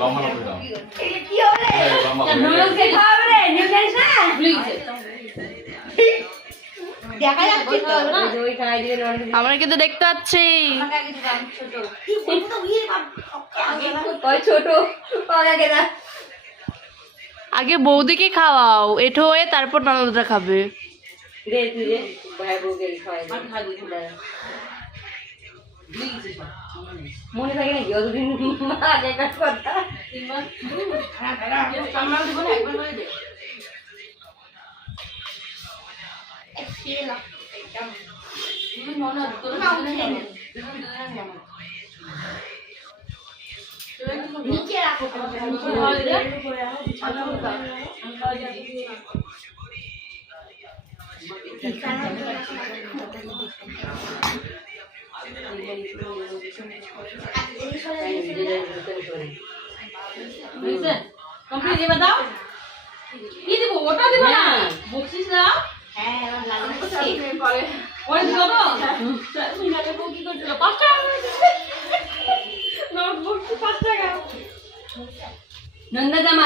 লম্বা করে দাও কি হবে লম্বা করে নুডলস কে খাবে রে নুডলস না প্লিজ দেখা যাচ্ছে তো না ওই খাই দিয়ে নুডলস আমরা কিন্তু দেখতে পাচ্ছি আমাকে আগে দাম ছোট কি বলবো তো উইয়ে আগে ওই ছোট আগে না আগে বৌদিকে খাওয়াও এঠো হয়ে তারপর ননদরা খাবে দে তুই দে ভাই বউকে খাওয়াই দে আমি খাবো মনে থাকে নাকি অতদিন আগেকার কথা সামনে দিব না একবার করে দে নিচে রাখো কমপ্লিট এবার দাও কি দিব ওটা দিব না বকশিস দাও হ্যাঁ আমার লাগে পরে ওই দিব তো তুমি না তো কি করছিল 5 টাকা নোটবুক 5 টাকা নন্দা জামা